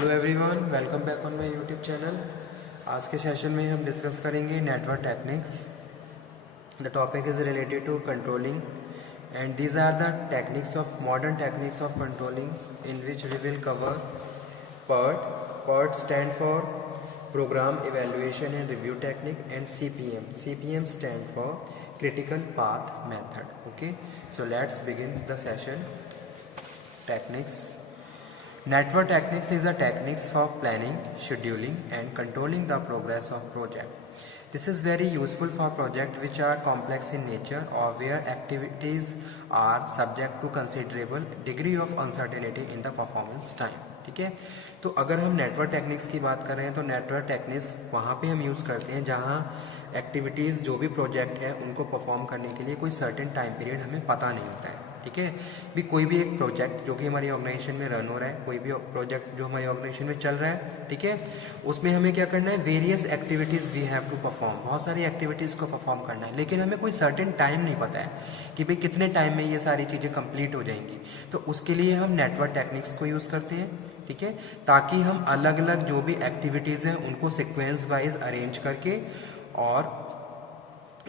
Hello everyone, welcome back on my YouTube channel. आज के session में हम डिस्कस करेंगे network techniques. The topic is related to controlling and these are the techniques of modern techniques of controlling in which we will cover PERT. PERT stand for Program Evaluation and Review Technique, and CPM. CPM stand for Critical Path Method. Okay, so let's begin the session. Techniques. Network techniques is a techniques for planning, scheduling and controlling the progress of project. This is very useful for projects which are complex in nature or where activities are subject to considerable degree of uncertainty in the performance time. ठीक है, तो अगर हम network techniques की बात कर रहे हैं तो नेटवर्क टेक्निक्स वहाँ पे हम यूज़ करते हैं जहाँ एक्टिविटीज़ जो भी प्रोजेक्ट है उनको परफॉर्म करने के लिए कोई सर्टेन टाइम पीरियड हमें पता नहीं होता है। ठीक है, भी कोई भी एक प्रोजेक्ट जो कि हमारी ऑर्गेनाइजेशन में रन हो रहा है, कोई भी प्रोजेक्ट जो हमारी ऑर्गेनाइजेशन में चल रहा है, ठीक है, उसमें हमें क्या करना है, various activities we have to perform, बहुत सारी एक्टिविटीज़ को परफॉर्म करना है, लेकिन हमें कोई सर्टेन टाइम नहीं पता है कि भाई कितने टाइम में ये सारी चीज़ें कंप्लीट हो जाएंगी। तो उसके लिए हम नेटवर्क टेक्निक्स को यूज़ करते हैं, ठीक है, ताकि हम अलग अलग जो भी एक्टिविटीज़ हैं उनको सिक्वेंस वाइज अरेंज करके और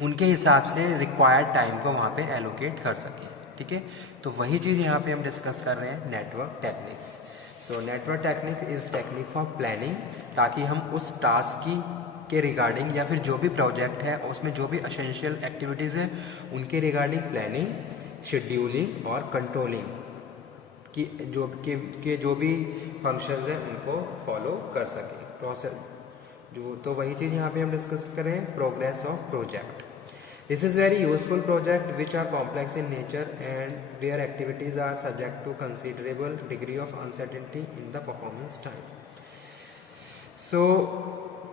उनके हिसाब से रिक्वायर्ड टाइम को वहाँ पे एलोकेट कर सकें। ठीक है, तो वही चीज़ यहाँ पे हम डिस्कस कर रहे हैं, network techniques. So network technique is technique for planning, ताकि हम उस टास्क की के रिगार्डिंग या फिर जो भी प्रोजेक्ट है उसमें जो भी एसेंशियल एक्टिविटीज़ हैं उनके रिगार्डिंग प्लानिंग, शेड्यूलिंग और कंट्रोलिंग कि जो भी फंक्शंस हैं उनको फॉलो कर सके प्रोसेस जो। तो वही चीज़ यहाँ पे हम डिस्कस कर रहे हैं, progress of project. This is very useful project which are complex in nature and where activities are subject to considerable degree of uncertainty in the performance time. So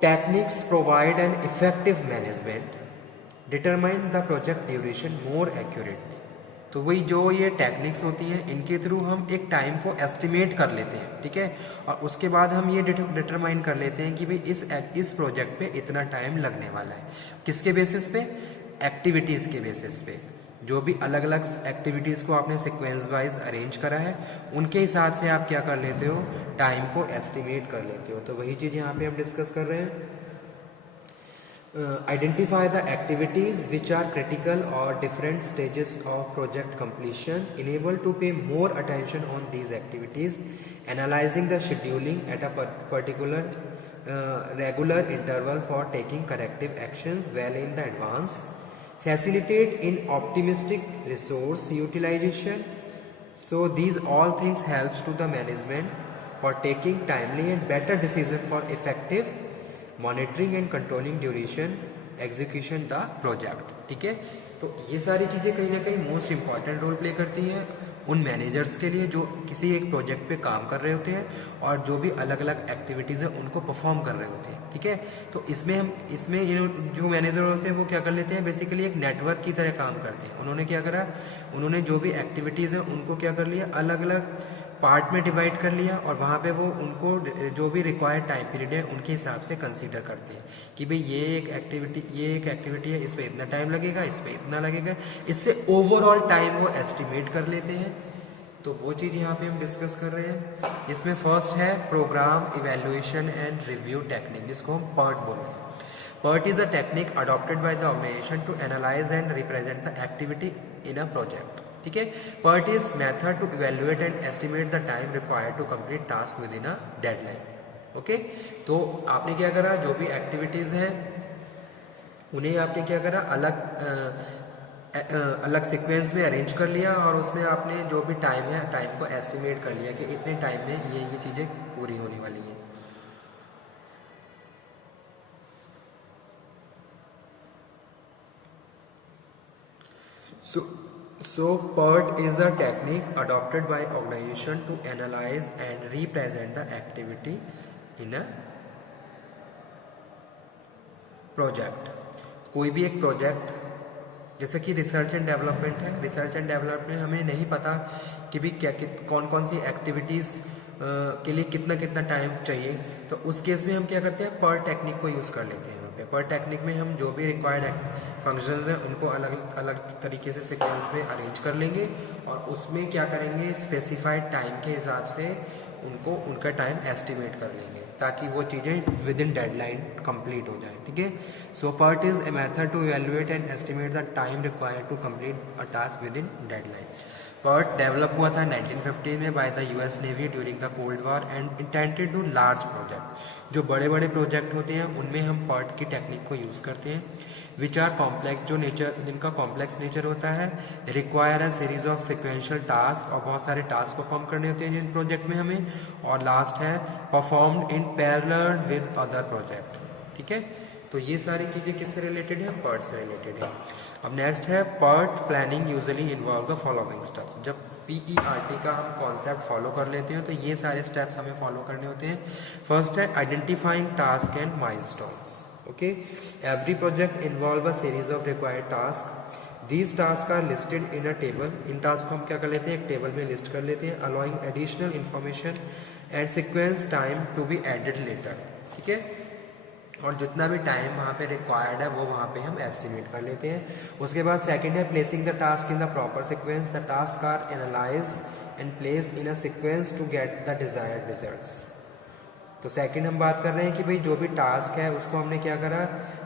techniques provide an effective management, determine the project duration more accurately. तो वही जो ये techniques होती हैं इनके through हम एक time को एस्टिमेट कर लेते हैं, ठीक है, और उसके बाद हम ये डिटरमाइन कर लेते हैं कि भाई इस प्रोजेक्ट पे इतना टाइम लगने वाला है। किसके बेसिस पे? एक्टिविटीज़ के बेसिस पे। जो भी अलग अलग एक्टिविटीज़ को आपने सिक्वेंस वाइज अरेंज करा है उनके हिसाब से आप क्या कर लेते हो, टाइम को एस्टिमेट कर लेते हो। तो वही चीज़ यहाँ पे हम डिस्कस कर रहे हैं। Identify the activities which are critical or different stages of project completion. Enable to pay more attention on these activities. Analyzing the scheduling at a particular regular interval for taking corrective actions well in the advance. Facilitate in optimistic resource utilization. So these all things helps to the management for taking timely and better decision for effective monitoring and controlling duration execution the project. ठीक है, तो ये सारी चीज़ें कहीं ना कहीं most important role play करती हैं उन मैनेजर्स के लिए जो किसी एक प्रोजेक्ट पे काम कर रहे होते हैं और जो भी अलग अलग एक्टिविटीज़ हैं उनको परफॉर्म कर रहे होते हैं। ठीक है, तो इसमें ये जो मैनेजर होते हैं वो क्या कर लेते हैं, बेसिकली एक नेटवर्क की तरह काम करते हैं। उन्होंने क्या करा, उन्होंने जो भी एक्टिविटीज़ हैं उनको क्या कर लिया, अलग अलग पार्ट में डिवाइड कर लिया और वहाँ पे वो उनको जो भी रिक्वायर्ड टाइम पीरियड है उनके हिसाब से कंसीडर करते हैं कि भाई ये एक एक्टिविटी है, इस पर इतना टाइम लगेगा, इस पर इतना लगेगा, इससे ओवरऑल टाइम वो एस्टिमेट कर लेते हैं। तो वो चीज़ यहाँ पे हम डिस्कस कर रहे हैं। इसमें फर्स्ट है program evaluation and review technique, जिसको हम PERT बोल रहे हैं। PERT is a technique adopted by the organisation to analyse and represent the activity in a project. ठीक है, PERT is method to evaluate and estimate the time required to complete task within a deadline. Okay, तो आपने क्या करा, जो भी activities हैं उन्हें आपने क्या करा, अलग सीक्वेंस में अरेंज कर लिया और उसमें आपने जो भी टाइम है टाइम को एस्टिमेट कर लिया कि इतने टाइम में ये चीज़ें पूरी होने वाली हैं। So PERT is a technique adopted by organization to analyze and represent the activity in a project. कोई भी एक प्रोजेक्ट जैसे कि रिसर्च एंड डेवलपमेंट है, रिसर्च एंड डेवलपमेंट में हमें नहीं पता कि भी कौन कौन सी एक्टिविटीज़ के लिए कितना कितना टाइम चाहिए, तो उस केस में हम क्या करते हैं, PERT टेक्निक को यूज़ कर लेते हैं वहाँ पे। हैं। PERT टेक्निक में हम जो भी रिक्वायर्ड फंक्शंस हैं उनको अलग अलग तरीके से सीक्वेंस में अरेंज कर लेंगे और उसमें क्या करेंगे, स्पेसिफाइड टाइम के हिसाब से उनको उनका टाइम एस्टिमेट कर लेंगे ताकि वो चीज़ें विद इन डेडलाइन कंप्लीट हो जाए। ठीक है, so PERT is a method to evaluate and estimate the time required to complete a task within deadline. PERT develop हुआ था 1950 में by the US navy during the cold war and intended to large project. जो बड़े बड़े project होते हैं उनमें हम PERT की टेक्निक को यूज़ करते हैं, विच आर कॉम्प्लेक्स, जो नेचर जिनका कॉम्प्लेक्स नेचर होता है, require a series of sequential task, और बहुत सारे टास्क परफॉर्म करने होते हैं जिन प्रोजेक्ट में हमें, और लास्ट है performed in parallel with other project. ठीक है, तो ये सारी चीज़ें किससे रिलेटेड है, PERT से रिलेटेड है। अब नेक्स्ट है PERT planning usually involve the following steps. जब PERT का हम कॉन्सेप्ट फॉलो कर लेते हैं तो ये सारे स्टेप्स हमें फॉलो करने होते हैं। फर्स्ट है identifying task and milestones. Okay, every project involve a series of required task. These task are listed in a table. इन टास्क को हम क्या कर लेते हैं, एक टेबल में लिस्ट कर लेते हैं, allowing additional information and sequence time to be added later. ठीक है, और जितना भी टाइम वहाँ पे रिक्वायर्ड है वो वहाँ पे हम एस्टिमेट कर लेते हैं। उसके बाद सेकंड है placing the task in the proper sequence. The task are analyse and place in a sequence to get the desired results. तो सेकंड हम बात कर रहे हैं कि भाई जो भी टास्क है उसको हमने क्या करा,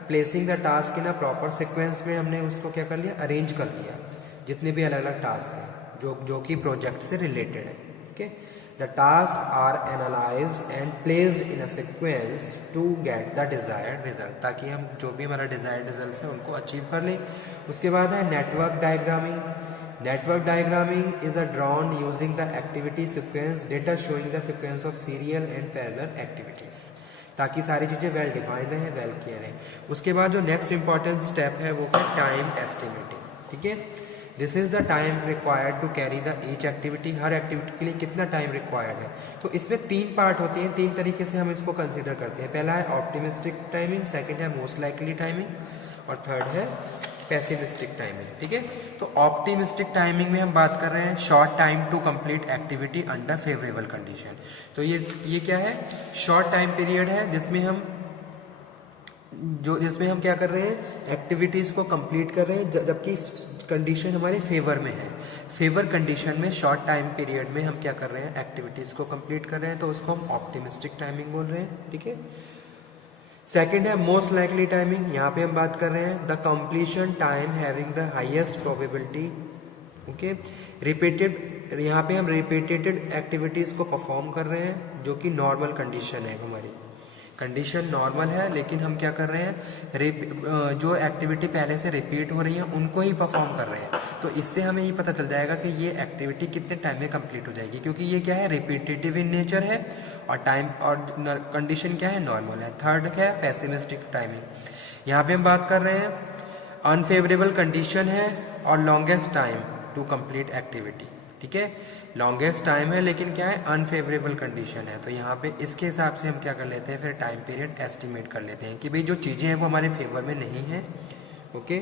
placing the task in a proper sequence में हमने उसको क्या कर लिया, अरेंज कर लिया, जितने भी अलग अलग टास्क हैं जो कि प्रोजेक्ट से रिलेटेड है। ठीक है, the task are analysed and placed in a sequence to get the desired result, ताकि हम जो भी हमारा डिजायर्ड रिजल्ट है उनको अचीव कर लें। उसके बाद है network diagramming. Network diagramming is a drawn using the activity sequence data showing the sequence of serial and parallel activities, ताकि सारी चीज़ें वेल डिफाइंड रहें, वेल क्लियर रहें। उसके बाद जो नेक्स्ट इंपॉर्टेंट स्टेप है वो है टाइम एस्टिमेटिंग। ठीक है, this is the time required to carry the each activity. हर एक्टिविटी के लिए कितना टाइम रिक्वायर्ड है, तो इसमें तीन पार्ट होते हैं, तीन तरीके से हम इसको कंसिडर करते हैं। पहला है ऑप्टिमिस्टिक टाइमिंग, सेकंड है मोस्ट लाइकली टाइमिंग, और थर्ड है पेसिमिस्टिक टाइमिंग। ठीक है, तो ऑप्टिमिस्टिक टाइमिंग में हम बात कर रहे हैं short time to complete activity under favourable condition. तो ये क्या है, शॉर्ट टाइम पीरियड है जिसमें हम क्या कर रहे हैं, एक्टिविटीज़ को कंप्लीट कर रहे हैं जबकि कंडीशन हमारे फेवर में है। फेवर कंडीशन में शॉर्ट टाइम पीरियड में हम क्या कर रहे हैं, एक्टिविटीज़ को कंप्लीट कर रहे हैं, तो उसको हम ऑप्टिमिस्टिक टाइमिंग बोल रहे हैं। ठीक है, सेकेंड है मोस्ट लाइकली टाइमिंग। यहाँ पे हम बात कर रहे हैं the completion time having the highest probability. Okay, repeated, यहाँ पे हम रिपीटेड एक्टिविटीज़ को परफॉर्म कर रहे हैं जो कि नॉर्मल कंडीशन है, हमारी कंडीशन नॉर्मल है, लेकिन हम क्या कर रहे हैं, जो एक्टिविटी पहले से रिपीट हो रही है उनको ही परफॉर्म कर रहे हैं। तो इससे हमें ये पता चल जाएगा कि ये एक्टिविटी कितने टाइम में कंप्लीट हो जाएगी, क्योंकि ये क्या है, रिपीटेटिव इन नेचर है और टाइम और कंडीशन क्या है, नॉर्मल है। थर्ड है पेसिमिस्टिक टाइमिंग। यहाँ पे हम बात कर रहे हैं अनफेवरेबल कंडीशन है और longest time to complete activity. ठीक है, लॉन्गेस्ट टाइम है लेकिन क्या है, अनफेवरेबल कंडीशन है। तो यहाँ पे इसके हिसाब से हम क्या कर लेते हैं, फिर टाइम पीरियड एस्टिमेट कर लेते हैं कि भाई जो चीज़ें हैं वो हमारे फेवर में नहीं है। ओके,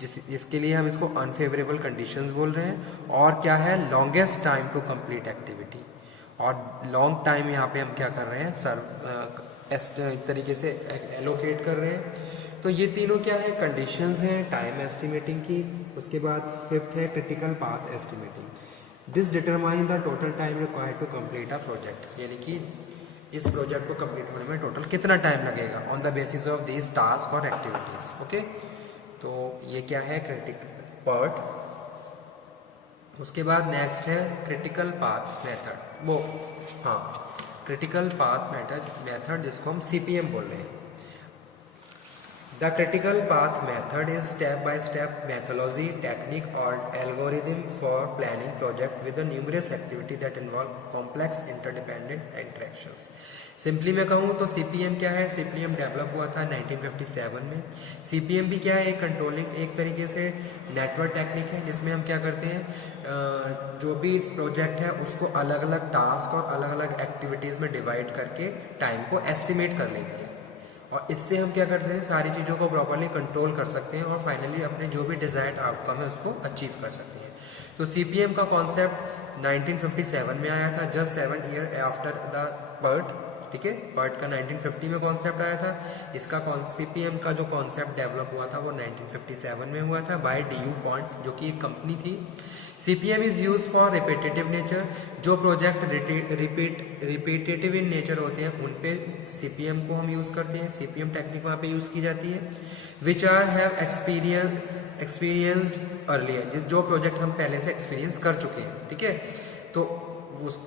जिसके लिए हम इसको अनफेवरेबल कंडीशंस बोल रहे हैं। और क्या है, longest time to complete activity, और लॉन्ग टाइम यहाँ पे हम क्या कर रहे हैं, एक तरीके से एलोकेट कर रहे हैं। तो ये तीनों क्या है, कंडीशंस हैं टाइम एस्टिमेटिंग की। उसके बाद फिफ्थ है critical path estimating. This determine the total time required to complete a project, यानी कि इस प्रोजेक्ट को कंप्लीट होने में टोटल कितना टाइम लगेगा on the basis of this task और एक्टिविटीज। ओके, तो ये क्या है, क्रिटिकल पार्ट। उसके बाद नेक्स्ट है critical path method. Critical path method जिसको हम CPM बोल रहे हैं। The critical path method is step-by-step methodology, technique or algorithm for planning project with a numerous activity that involve complex interdependent interactions. Simply मैं कहूँ तो CPM क्या है, CPM डेवलप हुआ था 1957 में। CPM भी क्या है, एक कंट्रोलिंग, एक तरीके से नेटवर्क टेक्निक है जिसमें हम क्या करते हैं, जो भी प्रोजेक्ट है उसको अलग अलग टास्क और अलग अलग एक्टिविटीज़ में डिवाइड करके टाइम को एस्टिमेट कर लेते हैं, और इससे हम क्या करते हैं, सारी चीज़ों को प्रॉपरली कंट्रोल कर सकते हैं और फाइनली अपने जो भी डिजायर्ड आउटकम है उसको अचीव कर सकते हैं। तो CPM का कॉन्सेप्ट 1957 में आया था, just 7 year after the PERT। ठीक है। पर्ट का 1950 में कॉन्सेप्ट आया था, इसका सीपीएम का जो कॉन्सेप्ट डेवलप हुआ था वो 1957 में हुआ था बाय डीयू पॉन्ट, जो कि एक कंपनी थी। CPM is use for repetitive nature, जो प्रोजेक्ट रिपीटेटिव इन नेचर होते हैं उन पे सीपीएम को हम यूज करते हैं, सीपीएम टेक्निक वहाँ पे यूज की जाती है। Which are have experienced earlier, जो प्रोजेक्ट हम पहले से एक्सपीरियंस कर चुके हैं, ठीक है। तो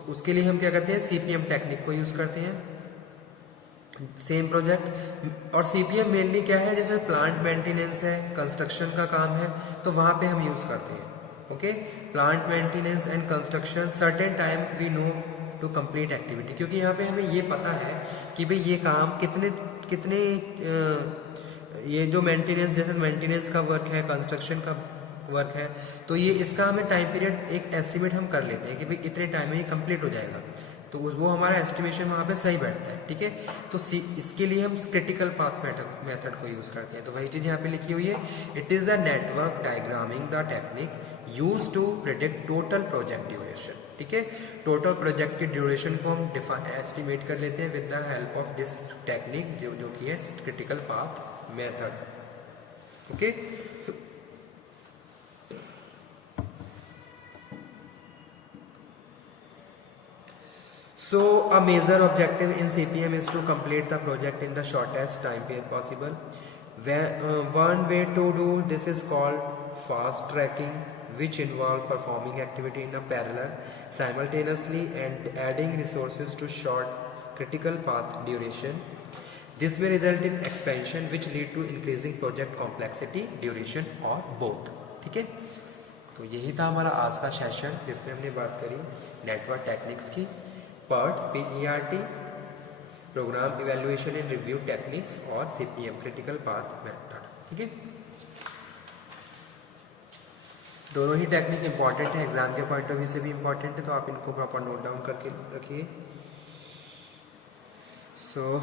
उसके लिए हम क्या करते हैं, सीपीएम टेक्निक को यूज करते हैं सेम प्रोजेक्ट। और सीपीएम मेनली क्या है, जैसे प्लांट मेंटेनेंस है, कंस्ट्रक्शन का काम है, तो वहां पे हम यूज करते हैं। Okay, plant maintenance and construction certain time we know to complete activity, क्योंकि यहाँ पे हमें ये पता है कि भाई ये काम कितने कितने ये जो मेंटेनेंस, जैसे मेंटेनेंस का वर्क है, कंस्ट्रक्शन का वर्क है, तो ये इसका हमें टाइम पीरियड एक एस्टिमेट हम कर लेते हैं कि भाई इतने टाइम में ये कंप्लीट हो जाएगा, तो वो हमारा एस्टिमेशन वहाँ पे सही बैठता है, ठीक है। तो इसके लिए हम क्रिटिकल पाथ मेथड को यूज करते हैं। तो वही चीज़ यहाँ पे लिखी हुई है, it is the network diagramming the technique use to predict total project duration, ठीक है। टोटल प्रोजेक्ट की ड्यूरेशन को हम एस्टिमेट कर लेते हैं with the help of this technique, जो कि है critical path method, okay. So a major objective in CPM is to complete the project in the shortest time period possible. One way to do this is called fast tracking, which involve performing activity in a parallel simultaneously and adding resources to short critical path duration. This may result in expansion which lead to increasing project complexity, duration or both, ठीक है। तो यही था हमारा आज का session, जिसमें हमने बात करी नेटवर्क टेक्निक्स की, PERT PERT program evaluation and review techniques और सीपीएम क्रिटिकल पाथ मेथड, ठीक है। दोनों ही टेक्निक इंपॉर्टेंट है, एग्जाम के पॉइंट ऑफ व्यू से भी इंपॉर्टेंट है, तो आप इनको प्रॉपर नोट डाउन करके रखिए। सो